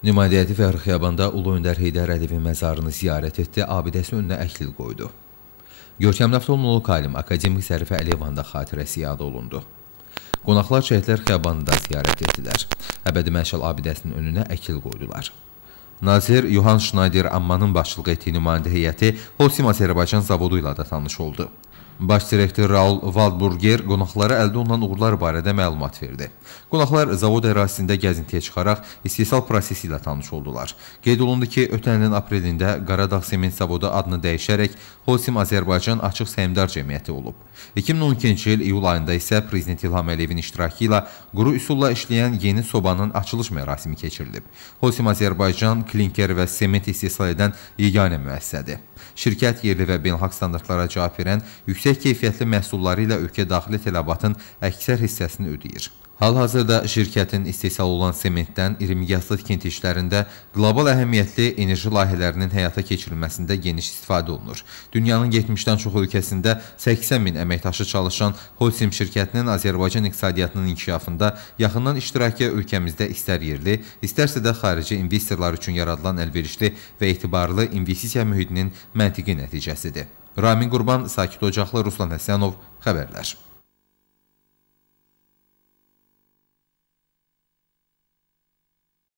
Nümayəndə heyəti Fəxri Xiyabanda Ulu Öndər Heydər Əliyevin məzarını ziyarət etdi, abidəsi önünə əklil qoydu. Görkəmli avtomobil alim akademik Zərifə Əliyevanda xatirəsi yad olundu. Qonaqlar Şəhidlər Xiyabanında ziyarət etdilər. Əbədi Məşəl abidəsinin önünə əklil qoydular. Nazir Yohan Şnayder Ammanın başçılıq etdiyi nümayəndə heyəti Holcim Azərbaycan zavodu ilə də tanış oldu. Baş direktor Raul Waldburger qonaqlara əldə olunan uğurlar barədə məlumat verdi. Qonaqlar zavod ərazisində gəzintiyə çıxaraq istehsal prosesi ilə tanış oldular. Qeyd olundu ki, ötən ilin aprelində Qaradağ Sement Zavodu adını dəyişərək Holcim Azərbaycan Açıq Səhmdar Cəmiyyəti olub. 2012-ci il iyul ayında isə Prezident İlham Əliyevin iştirakı ilə quru üsulla işləyən yeni sobanın açılış mərasimi keçirilib. Holcim Azərbaycan klinker və sement istehsal edən yeganə müəssisədir. Şirkət yerli və beynəlxalq standartlara cavab verən yüksək keyfiyyətli məhsulları ilə ölkə daxili tələbatın əksər hissəsini ödəyir. Hal-hazırda şirkətin istehsal olan sementdən iri miqyaslı tikinti işlərində qlobal əhəmiyyətli enerji layihələrinin həyata keçirilməsində geniş istifadə olunur. Dünyanın 70-dən çox ölkəsində 80 min əməkdaşı çalışan Holcim şirkətinin Azərbaycan iqtisadiyyatının inkişafında yaxından iştirakı ölkəmizdə istər yerli, istərsə də xarici investorlar üçün yaradılan əlverişli və etibarlı investisiya mühitinin məntiqi nəticəsidir. Ramin Qurban, Sakit Ocaqlı, Ruslan Həsənov, xəbərlər.